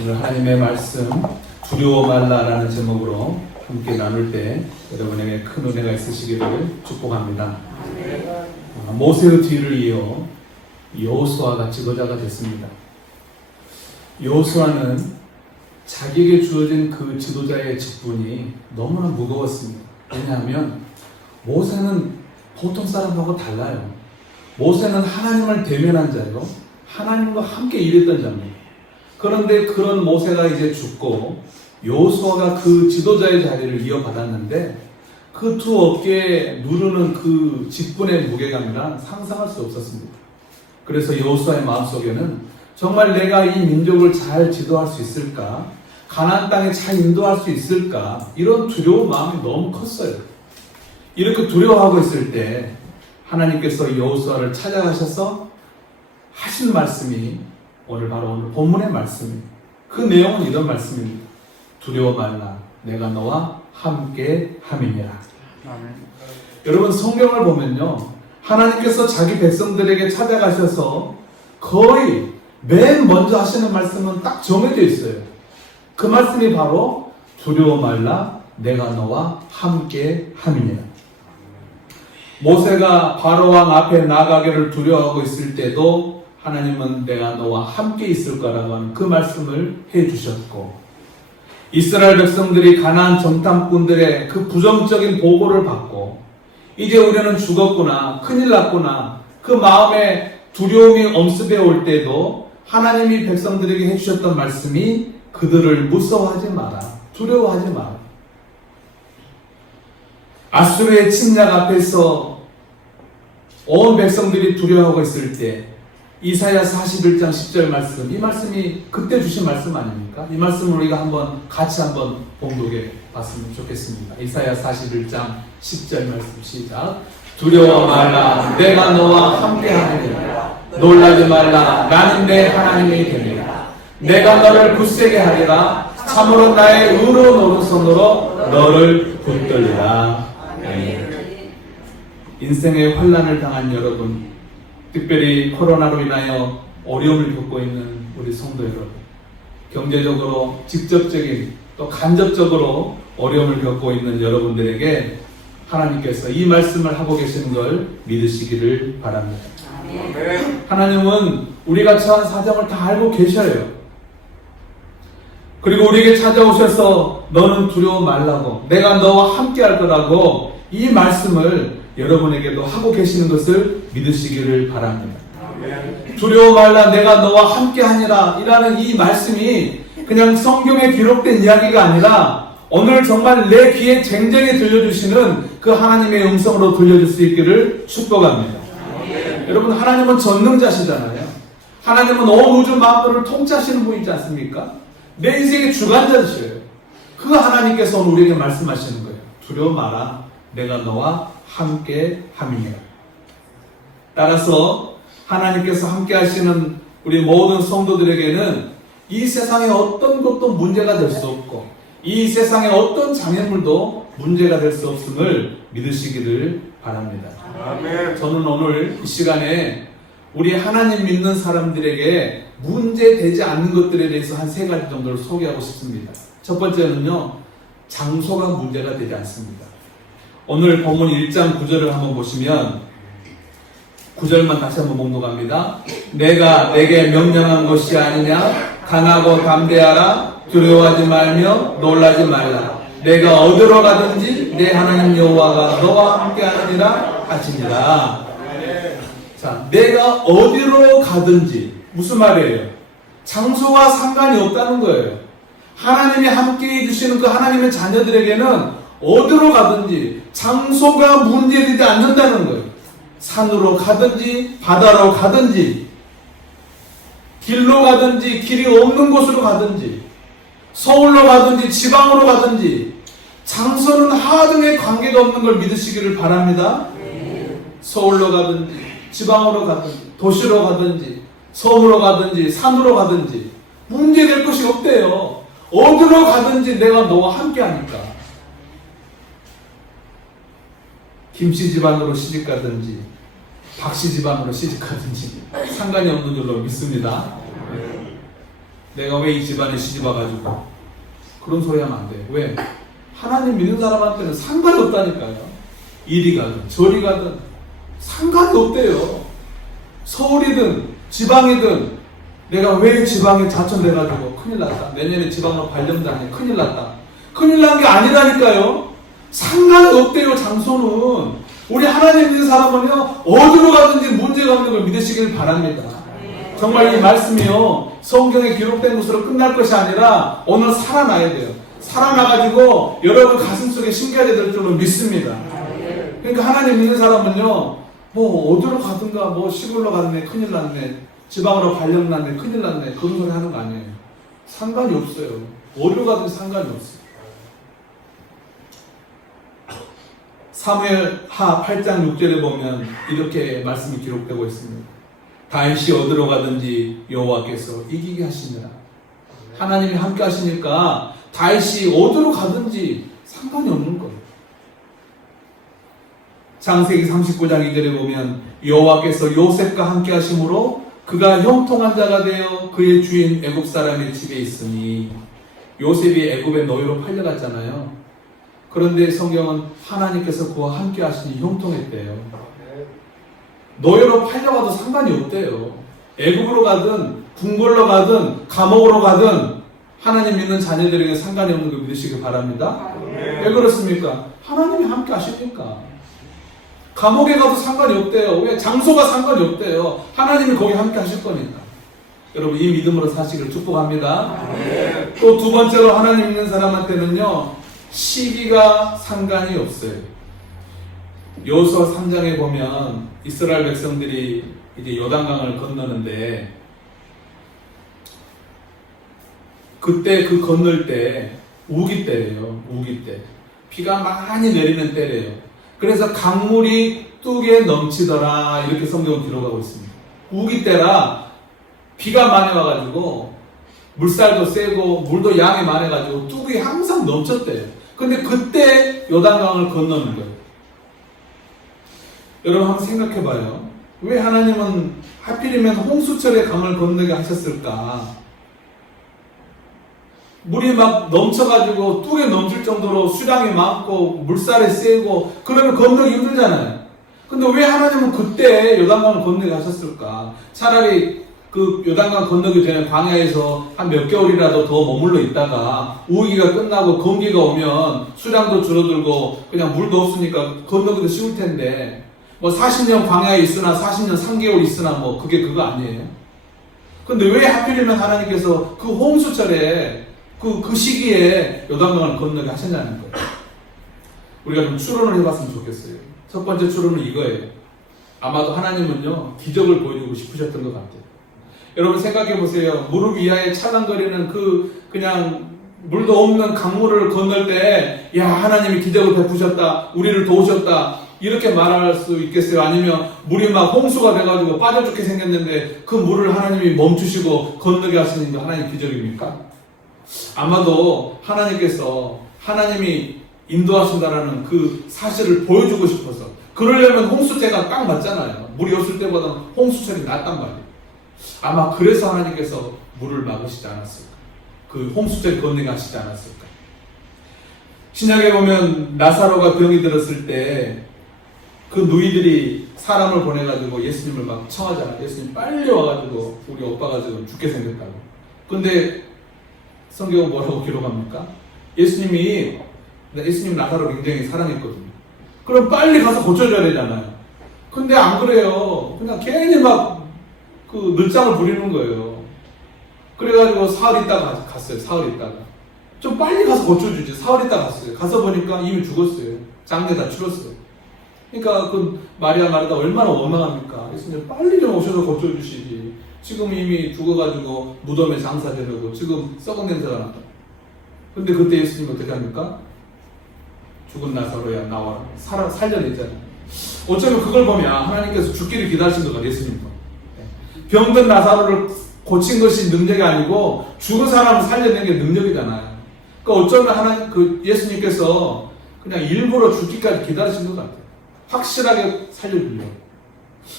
오늘 하나님의 말씀 두려워 말라라는 제목으로 함께 나눌 때 여러분에게 큰 은혜가 있으시기를 축복합니다. 모세의 뒤를 이어 여호수아가 지도자가 됐습니다. 여호수아는 자기에게 주어진 그 지도자의 직분이 너무나 무거웠습니다. 왜냐하면 모세는 보통 사람하고 달라요. 모세는 하나님을 대면한 자요, 하나님과 함께 일했던 자입니다. 그런데 그런 모세가 이제 죽고 여호수아가 그 지도자의 자리를 이어받았는데 그 두 어깨에 누르는 그 직분의 무게감이란 상상할 수 없었습니다. 그래서 여호수아의 마음속에는 정말 내가 이 민족을 잘 지도할 수 있을까? 가나안 땅에 잘 인도할 수 있을까? 이런 두려운 마음이 너무 컸어요. 이렇게 두려워하고 있을 때 하나님께서 여호수아를 찾아가셔서 하신 말씀이 오늘 본문의 말씀입니다. 그 내용은 이런 말씀입니다. 두려워 말라, 내가 너와 함께 함이니라. 여러분, 성경을 보면요, 하나님께서 자기 백성들에게 찾아가셔서 거의 맨 먼저 하시는 말씀은 딱 정해져 있어요. 그 말씀이 바로 두려워 말라, 내가 너와 함께 함이니라. 모세가 바로왕 앞에 나가기를 두려워하고 있을 때도 하나님은 내가 너와 함께 있을 거라고 하는 그 말씀을 해주셨고, 이스라엘 백성들이 가나안 정탐꾼들의 그 부정적인 보고를 받고 이제 우리는 죽었구나, 큰일 났구나, 그 마음에 두려움이 엄습해 올 때도 하나님이 백성들에게 해주셨던 말씀이 그들을 무서워하지 마라, 두려워하지 마라. 아수르의 침략 앞에서 온 백성들이 두려워하고 있을 때 이사야 41장 10절 말씀, 이 말씀이 그때 주신 말씀 아닙니까? 이 말씀을 우리가 같이 봉독해 봤으면 좋겠습니다. 이사야 41장 10절 말씀 시작. 두려워 말라, 내가 너와 함께하리라. 놀라지 말라, 나는 내 하나님이 되리라. 내가 너를 굳세게 하리라. 참으로 나의 의로운 오른손으로 너를 붙들리라. 인생의 환난을 당한 여러분, 특별히 코로나로 인하여 어려움을 겪고 있는 우리 성도 여러분, 경제적으로 직접적인 또 간접적으로 어려움을 겪고 있는 여러분들에게 하나님께서 이 말씀을 하고 계시는 걸 믿으시기를 바랍니다. 하나님은 우리가 처한 사정을 다 알고 계셔요. 그리고 우리에게 찾아오셔서 너는 두려워 말라고, 내가 너와 함께 할 거라고 이 말씀을 여러분에게도 하고 계시는 것을 믿으시기를 바랍니다. 두려워 말라, 내가 너와 함께 하니라 이라는 이 말씀이 그냥 성경에 기록된 이야기가 아니라 오늘 정말 내 귀에 쟁쟁히 들려주시는 그 하나님의 음성으로 들려줄 수 있기를 축복합니다. 여러분, 하나님은 전능자시잖아요. 하나님은 온 우주 만물을 통치하시는 분이지 않습니까? 내 인생의 주관자시에요. 그 하나님께서 오늘 우리에게 말씀하시는 거예요. 두려워 마라, 내가 너와 함께 함이니라. 따라서 하나님께서 함께 하시는 우리 모든 성도들에게는 이 세상에 어떤 것도 문제가 될 수 없고 이 세상에 어떤 장애물도 문제가 될 수 없음을 믿으시기를 바랍니다. 아멘. 저는 오늘 이 시간에 우리 하나님 믿는 사람들에게 문제되지 않는 것들에 대해서 한 3가지 정도를 소개하고 싶습니다. 첫 번째는요, 장소가 문제가 되지 않습니다. 오늘 본문 1장 9절을 한번 보시면 9절만 다시 한번 봉독합니다. 내가 내게 명령한 것이 아니냐? 강하고 담대하라. 두려워하지 말며 놀라지 말라. 내가 어디로 가든지 내 하나님 여호와가 너와 함께하느니라 하시니라. 자, 내가 어디로 가든지 무슨 말이에요? 장소와 상관이 없다는 거예요. 하나님이 함께해 주시는 그 하나님의 자녀들에게는 어디로 가든지 장소가 문제되지 않는다는 거예요. 산으로 가든지 바다로 가든지 길로 가든지 길이 없는 곳으로 가든지 서울로 가든지 지방으로 가든지 장소는 하등의 관계가 없는 걸 믿으시기를 바랍니다. 서울로 가든지 지방으로 가든지 도시로 가든지 섬으로 가든지 산으로 가든지 문제될 것이 없대요. 어디로 가든지 내가 너와 함께 하니까. 김씨 집안으로 시집가든지 박씨 집안으로 시집가든지 상관이 없는 줄로 믿습니다. 내가 왜 이 집안에 시집 와가지고 그런 소리 하면 안 돼요. 왜? 하나님 믿는 사람한테는 상관이 없다니까요. 이리 가든 저리 가든 상관이 없대요. 서울이든 지방이든 내가 왜 지방에 자천돼가지고 큰일 났다. 내년에 지방으로 발령당해 큰일 났다. 큰일 난 게 아니라니까요. 상관이 없대요. 장소는. 우리 하나님 믿는 사람은요 어디로 가든지 문제가 없는 걸 믿으시길 바랍니다. 정말 이 말씀이요 성경에 기록된 것으로 끝날 것이 아니라 오늘 살아나야 돼요. 살아나가지고 여러분 가슴속에 심겨야 될 줄로 믿습니다. 그러니까 하나님 믿는 사람은요 뭐 어디로 가든가 뭐 시골로 갔네 큰일 났네 지방으로 발령 났네 큰일 났네 그런 소리 하는 거 아니에요. 상관이 없어요. 어디로 가든 상관이 없어요. 사무엘하 8장 6절에 보면 이렇게 말씀이 기록되고 있습니다. 다윗이 어디로 가든지 여호와께서 이기게 하시니라. 하나님이 함께 하시니까 다윗이 어디로 가든지 상관이 없는 거예요. 창세기 39장 2절에 보면 여호와께서 요셉과 함께 하심으로 그가 형통한 자가 되어 그의 주인 애굽 사람의 집에 있으니 요셉이 애굽의 노예로 팔려갔잖아요. 그런데 성경은 하나님께서 그와 함께 하시니 형통했대요. 노예로 팔려가도 상관이 없대요. 애굽으로 가든 궁궐로 가든 감옥으로 가든 하나님 믿는 자녀들에게 상관이 없는 거 믿으시기 바랍니다. 왜 그렇습니까? 하나님이 함께 하시니까. 감옥에 가도 상관이 없대요. 왜? 장소가 상관이 없대요. 하나님이 거기 함께 하실 거니까. 여러분 이 믿음으로 사시기를 축복합니다. 또 두 번째로 하나님 믿는 사람한테는요 시기가 상관이 없어요. 여호수아 3장에 보면 이스라엘 백성들이 이제 요단강을 건너는데 그때 그 건널 때 우기 때래요. 우기 때 비가 많이 내리는 때래요. 그래서 강물이 뚝에 넘치더라 이렇게 성경은 기록하고 있습니다. 우기 때라 비가 많이 와가지고 물살도 세고 물도 양이 많아가지고 뚝이 항상 넘쳤대요. 근데 그때 요단강을 건너는 거예요. 여러분 한번 생각해봐요. 왜 하나님은 하필이면 홍수철에 강을 건너게 하셨을까? 물이 막 넘쳐가지고 뚝에 넘칠 정도로 수량이 많고 물살이 세고 그러면 건너기 힘들잖아요. 근데 왜 하나님은 그때 요단강을 건너게 하셨을까? 차라리 그 요단강 건너기 전에 광야에서 한 몇 개월이라도 더 머물러 있다가 우기가 끝나고 건기가 오면 수량도 줄어들고 그냥 물도 없으니까 건너기도 쉬울 텐데 뭐 40년 광야에 있으나 40년 3개월 있으나 뭐 그게 그거 아니에요? 근데 왜 하필이면 하나님께서 그 홍수철에 그 시기에 요단강을 건너게 하셨냐는 거예요. 우리가 좀 추론을 해봤으면 좋겠어요. 첫 번째 추론은 이거예요. 아마도 하나님은요 기적을 보여주고 싶으셨던 것 같아요. 여러분 생각해 보세요. 무릎 이하에 찰랑거리는 그냥 물도 없는 강물을 건널 때 야 하나님이 기적을 베푸셨다 우리를 도우셨다 이렇게 말할 수 있겠어요? 아니면 물이 막 홍수가 돼가지고 빠져 죽게 생겼는데 그 물을 하나님이 멈추시고 건너게 하시는 게 하나님 기적입니까? 아마도 하나님께서 하나님이 인도하신다라는 그 사실을 보여주고 싶어서 그러려면 홍수때가 딱 맞잖아요. 물이 없을 때보다 홍수철이 낫단 말이에요. 아마 그래서 하나님께서 물을 막으시지 않았을까? 그 홍수철 건너게 하시지 않았을까? 신약에 보면 나사로가 병이 들었을 때 그 누이들이 사람을 보내가지고 예수님을 막 청하잖아요. 예수님 빨리 와가지고 우리 오빠가 지금 죽게 생겼다고. 근데 성경은 뭐라고 기록합니까? 예수님 나사로 굉장히 사랑했거든요. 그럼 빨리 가서 고쳐줘야 되잖아요. 근데 안 그래요. 그냥 괜히 막 그 늦장을 부리는 거예요. 그래가지고 사흘 있다가 갔어요. 사흘 있다가. 좀 빨리 가서 고쳐주지. 사흘 있다가 갔어요. 가서 보니까 이미 죽었어요. 장례 다 치렀어요. 그러니까 그 마리아 마르다 얼마나 원망합니까? 예수님 빨리 좀 오셔서 고쳐주시지. 지금 이미 죽어가지고 무덤에 장사되려고 지금 썩은 냄새가 난다. 근데 그때 예수님 어떻게 합니까? 죽은 나사로야 나와라. 살려냈잖아요. 어쩌면 그걸 보면 하나님께서 죽기를 기다리신 것 같아요. 예수님도. 병든 나사로를 고친 것이 능력이 아니고 죽은 사람을 살려낸 게 능력이잖아요. 그러니까 어쩌면 예수님께서 그냥 일부러 죽기까지 기다리신 것 같아요. 확실하게 살려주려고.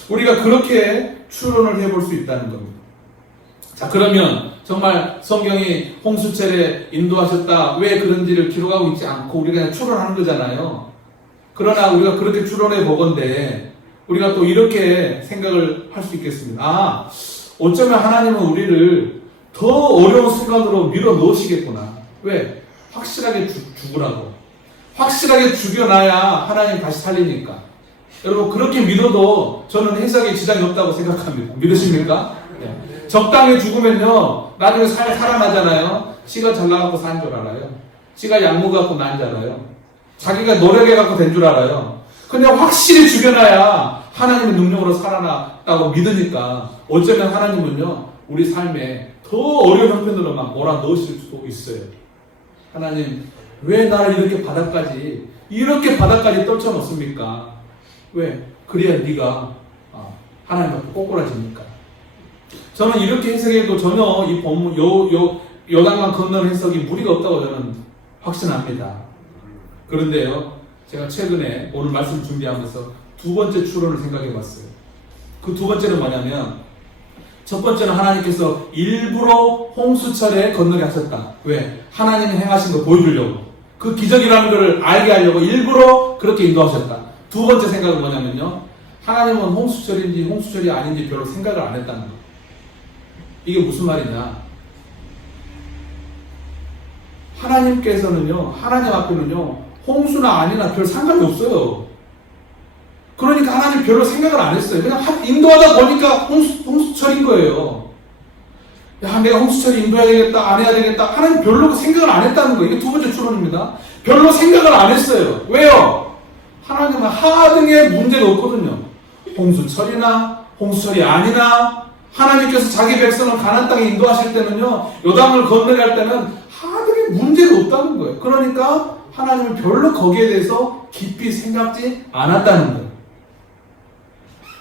우리가 그렇게 추론을 해볼 수 있다는 겁니다. 자, 그러면 정말 성경이 홍수철에 인도하셨다, 왜 그런지를 기록하고 있지 않고 우리가 그냥 추론하는 거잖아요. 그러나 우리가 그렇게 추론해 보건대 우리가 또 이렇게 생각을 할 수 있겠습니다. 아, 어쩌면 하나님은 우리를 더 어려운 순간으로 밀어 넣으시겠구나. 왜? 확실하게 죽으라고. 확실하게 죽여놔야 하나님 다시 살리니까. 여러분, 그렇게 믿어도 저는 해석에 지장이 없다고 생각합니다. 믿으십니까? 네. 적당히 죽으면요, 나중에 살아나잖아요. 지가 잘 나가고 산 줄 알아요. 지가 약물 갖고 난 줄 알아요. 자기가 노력해갖고 된 줄 알아요. 근데 확실히 죽여놔야 하나님의 능력으로 살아났다고 믿으니까 어쩌면 하나님은요, 우리 삶에 더 어려운 형편으로 막 몰아 넣으실 수도 있어요. 하나님, 왜 나를 이렇게 바닥까지 떨쳐놓습니까? 왜? 그래야 네가 하나님 앞에 꼬꾸라지니까. 저는 이렇게 해석해도 전혀 이 본문 요단강 건너는 해석이 무리가 없다고 저는 확신합니다. 그런데요, 제가 최근에 오늘 말씀 준비하면서 두 번째 추론을 생각해 봤어요. 그 두 번째는 뭐냐면, 첫 번째는 하나님께서 일부러 홍수철에 건너게 하셨다. 왜? 하나님이 행하신 거 보여주려고. 그 기적이라는 것을 알게 하려고 일부러 그렇게 인도하셨다. 두 번째 생각은 뭐냐면요, 하나님은 홍수철인지 홍수철이 아닌지 별로 생각을 안 했다는 거. 이게 무슨 말이냐? 하나님께서는요, 하나님 앞에는요, 홍수나 아니나 별 상관이 없어요. 그러니까 하나님 별로 생각을 안 했어요. 그냥 인도하다 보니까 홍수철인 거예요. 야, 내가 홍수철이 인도해야 되겠다, 안 해야 되겠다. 하나님 별로 생각을 안 했다는 거예요. 이게 두 번째 추론입니다. 별로 생각을 안 했어요. 왜요? 하나님은 하등의 문제가 없거든요. 홍수철이나 홍수철이 아니나 하나님께서 자기 백성을 가나안 땅에 인도하실 때는요, 요단을 건너게 할 때는 하등의 문제가 없다는 거예요. 그러니까 하나님은 별로 거기에 대해서 깊이 생각지 않았다는 거예요.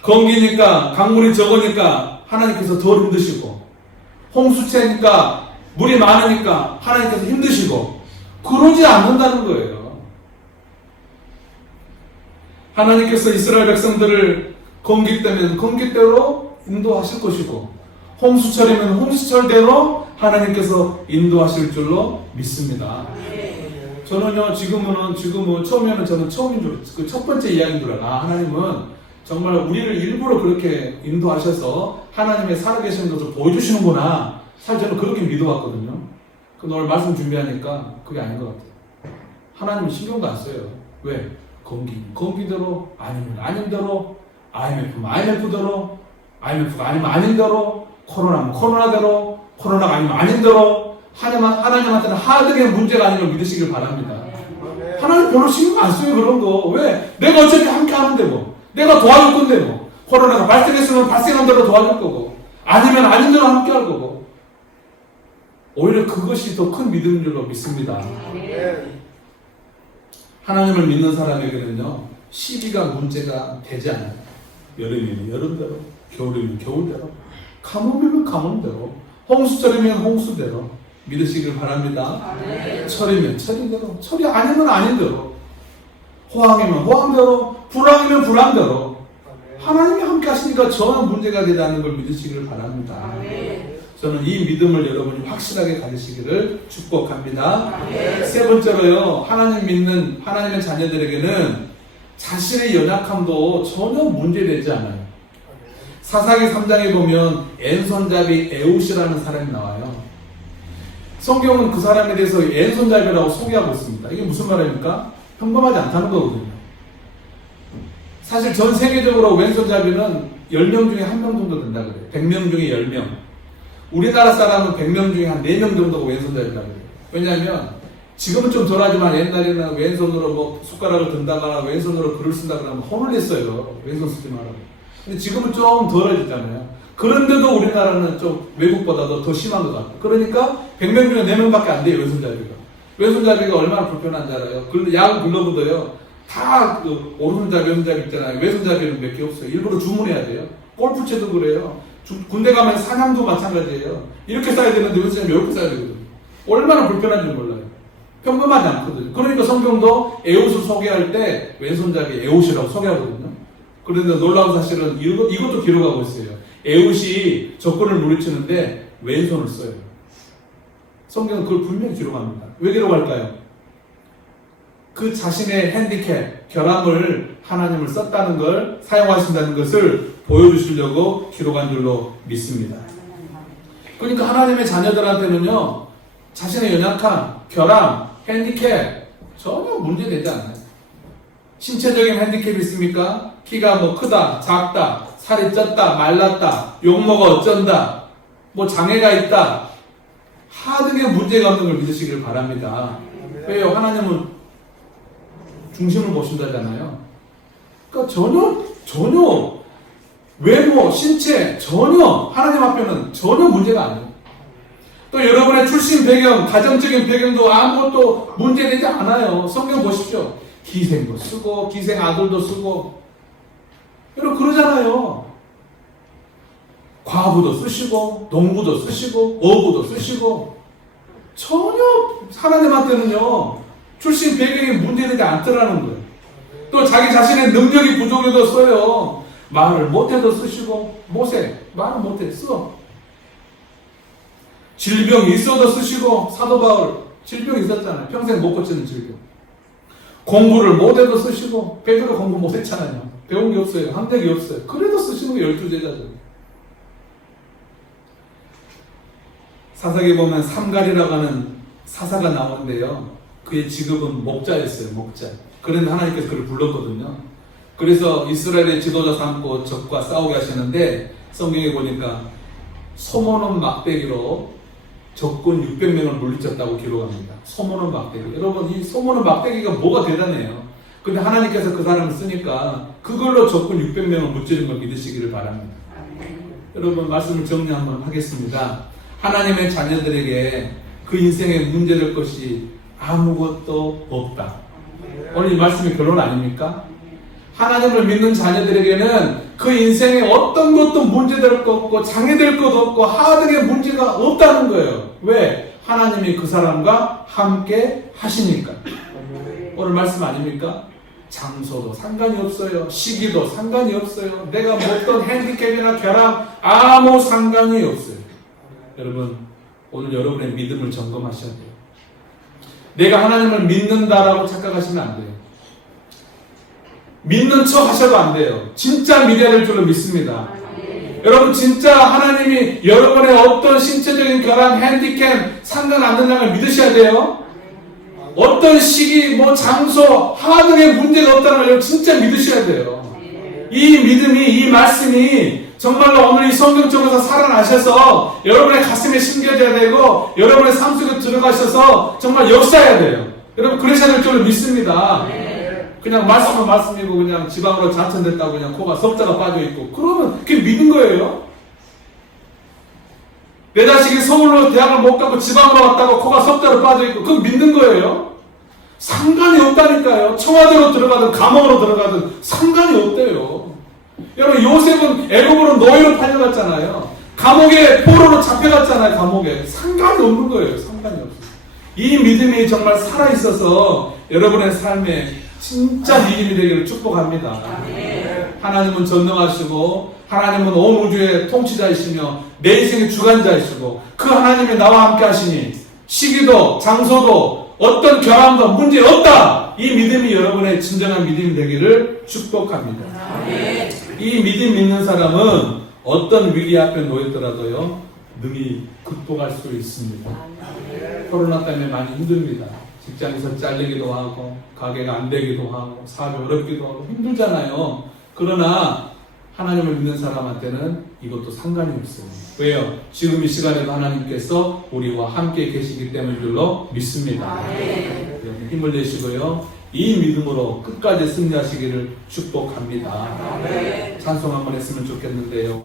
건기니까 강물이 적으니까 하나님께서 덜 힘드시고, 홍수채니까 물이 많으니까 하나님께서 힘드시고, 그러지 않는다는 거예요. 하나님께서 이스라엘 백성들을 건기 때면 건기대로 인도하실 것이고, 홍수철이면 홍수철대로 하나님께서 인도하실 줄로 믿습니다. 저는요, 지금은 처음에는 저는 처음인 줄, 그 첫 번째 이야기인 줄 알아요. 하나님은 정말 우리를 일부러 그렇게 인도하셔서 하나님의 살아계신 것을 보여주시는구나. 사실 저는 그렇게 믿어왔거든요. 근데 오늘 말씀 준비하니까 그게 아닌 것 같아요. 하나님은 신경도 안 써요. 왜? 건기대로, 아니면 아닌대로, IMF면 IMF대로, IMF가 아니면 아닌대로, 코로나면 코로나대로, 코로나가 아니면 아닌대로, 하나님한테는 하등의 문제가 아닌 걸 믿으시길 바랍니다. 하나님 별로 신경 안 써요, 그런 거. 왜? 내가 어차피 함께 하는데 뭐. 내가 도와줄 건데 뭐. 코로나가 발생했으면 발생한 대로 도와줄 거고, 아니면 아닌 대로 함께 할 거고. 오히려 그것이 더 큰 믿음인 줄로 믿습니다. 하나님을 믿는 사람에게는요, 시기가 문제가 되지 않아요. 여름이면 여름대로, 겨울이면 겨울대로, 가뭄이면 가뭄대로, 홍수철이면 홍수대로 믿으시길 바랍니다. 철이면 철이대로, 철이 아니면 아닌대로, 호황이면 호황대로, 불황이면 불황대로 하나님이 함께 하시니까 전혀 문제가 되지 않는 걸 믿으시기를 바랍니다. 저는 이 믿음을 여러분이 확실하게 가지시기를 축복합니다. 세 번째로요, 하나님 믿는 하나님의 자녀들에게는 자신의 연약함도 전혀 문제되지 않아요. 사사기 3장에 보면 앤손잡이 에웃이라는 사람이 나와요. 성경은 그 사람에 대해서 앤손잡이라고 소개하고 있습니다. 이게 무슨 말입니까? 평범하지 않다는 거거든요. 사실 전 세계적으로 왼손잡이는 10명 중에 1명 정도 된다 그래요. 100명 중에 10명. 우리나라 사람은 100명 중에 한 4명 정도가 왼손잡이라고 그래요. 왜냐하면 지금은 좀 덜하지만 옛날에는 왼손으로 뭐 숟가락을 든다거나 왼손으로 글을 쓴다거나 하면 혼을 냈어요. 왼손 쓰지 말라고. 근데 지금은 좀 덜해졌잖아요. 그런데도 우리나라는 좀 외국보다도 더 심한 것 같아요. 그러니까 100명 중에 4명밖에 안 돼요, 왼손잡이가. 왼손잡이가 얼마나 불편한지 알아요? 야구 글러브도요, 다 그 오른손잡이, 왼손잡이 있잖아요. 왼손잡이는 몇 개 없어요. 일부러 주문해야 돼요. 골프채도 그래요. 군대 가면 사냥도 마찬가지예요. 이렇게 써야 되는데 왼손잡이 이렇게 써야 되거든요. 얼마나 불편한지 몰라요. 평범하지 않거든요. 그러니까 성경도 에웃을 소개할 때 왼손잡이 에웃이라고 소개하거든요. 그런데 놀라운 사실은 이것도 기록하고 있어요. 에웃이 적군을 물리치는데 왼손을 써요. 성경은 그걸 분명히 기록합니다. 왜 기록할까요? 그 자신의 핸디캡, 결함을 하나님을 썼다는 걸, 사용하신다는 것을 보여주시려고 기록한 줄로 믿습니다. 그러니까 하나님의 자녀들한테는요, 자신의 연약함, 결함, 핸디캡 전혀 문제되지 않아요. 신체적인 핸디캡이 있습니까? 키가 뭐 크다, 작다, 살이 쪘다, 말랐다, 욕먹어 어쩐다, 뭐 장애가 있다, 하등의 문제가 없는 걸 믿으시길 바랍니다. 왜요? 하나님은 중심을 보신다잖아요. 그러니까 전혀 외모, 신체 전혀 하나님 앞에는 전혀 문제가 아니에요. 또 여러분의 출신 배경, 가정적인 배경도 아무것도 문제되지 않아요. 성경 보십시오. 기생도 쓰고 기생 아들도 쓰고 여러분 그러잖아요. 과부도 쓰시고 농부도 쓰시고 어부도 쓰시고 전혀 하나님한테는요 출신 배경이 문제되지 않더라는 거예요. 또 자기 자신의 능력이 부족해도 써요. 말을 못해도 쓰시고 모세 말을 못해 써. 질병이 있어도 쓰시고 사도 바울 질병이 있었잖아요. 평생 못 고치는 질병. 공부를 못해도 쓰시고 베드로 공부 못했잖아요. 배운 게 없어요. 함대기 없어요. 그래도 쓰시는 게 12제자죠. 사사기 보면 삼갈이라고 하는 사사가 나오는데요. 그의 직업은 목자였어요. 목자. 그런데 하나님께서 그를 불렀거든요. 그래서 이스라엘의 지도자 삼고 적과 싸우게 하시는데 성경에 보니까 소모는 막대기로 적군 600명을 물리쳤다고 기록합니다. 소모는 막대기. 여러분 이 소모는 막대기가 뭐가 대단해요. 근데 하나님께서 그 사람을 쓰니까 그걸로 적군 600명을 무찌른 걸 믿으시기를 바랍니다. 여러분 말씀을 정리 한번 하겠습니다. 하나님의 자녀들에게 그 인생에 문제될 것이 아무것도 없다. 오늘 이 말씀이 결론 아닙니까? 하나님을 믿는 자녀들에게는 그 인생에 어떤 것도 문제될 것 없고 장애될 것 없고 하등의 문제가 없다는 거예요. 왜? 하나님이 그 사람과 함께 하시니까. 오늘 말씀 아닙니까? 장소도 상관이 없어요. 시기도 상관이 없어요. 내가 뭐 어떤 핸디캡이나 결함 아무 상관이 없어요. 여러분 오늘 여러분의 믿음을 점검하셔야 돼요. 내가 하나님을 믿는다라고 착각하시면 안 돼요. 믿는 척 하셔도 안 돼요. 진짜 믿어야 될 줄로 믿습니다. 여러분 진짜 하나님이 여러분의 어떤 신체적인 결함, 핸디캡 상관 안 된다는 걸 믿으셔야 돼요. 어떤 시기, 뭐 장소, 하등의 문제가 없다는 걸 여러분 진짜 믿으셔야 돼요. 이 믿음이, 이 말씀이 정말로 오늘 이 성경적으로 살아나셔서 여러분의 가슴에 심겨져야 되고 여러분의 삶 속에 들어가셔서 정말 역사해야 돼요. 여러분 그러셔야 될 줄로 믿습니다. 그냥 말씀은 말씀이고 그냥 지방으로 잔천됐다고 그냥 코가 석자가 빠져있고 그러면 그게 믿는 거예요? 내 자식이 서울로 대학을 못 가고 지방으로 왔다고 코가 석자로 빠져있고 그건 믿는 거예요? 상관이 없다니까요. 청와대로 들어가든 감옥으로 들어가든 상관이 없대요. 여러분 요셉은 애굽으로 노예로 팔려갔잖아요. 감옥에 포로로 잡혀갔잖아요. 감옥에. 상관이 없는 거예요. 상관이 없어요. 이 믿음이 정말 살아있어서 여러분의 삶에 진짜 믿음이 되기를 축복합니다. 하나님은 전능하시고 하나님은 온 우주의 통치자이시며 내 인생의 주관자이시고 그 하나님이 나와 함께 하시니 시기도 장소도 어떤 결함도 문제 없다. 이 믿음이 여러분의 진정한 믿음이 되기를 축복합니다. 이 믿음 있는 사람은 어떤 위기 앞에 놓였더라도요 능히 극복할 수 있습니다. 코로나 때문에 많이 힘듭니다. 직장에서 잘리기도 하고 가게가 안 되기도 하고 사업이 어렵기도 하고 힘들잖아요. 그러나 하나님을 믿는 사람한테는 이것도 상관이 없어요. 왜요? 지금 이 시간에도 하나님께서 우리와 함께 계시기 때문인 줄로 믿습니다. 힘을 내시고요. 이 믿음으로 끝까지 승리하시기를 축복합니다. 찬송 한번 했으면 좋겠는데요.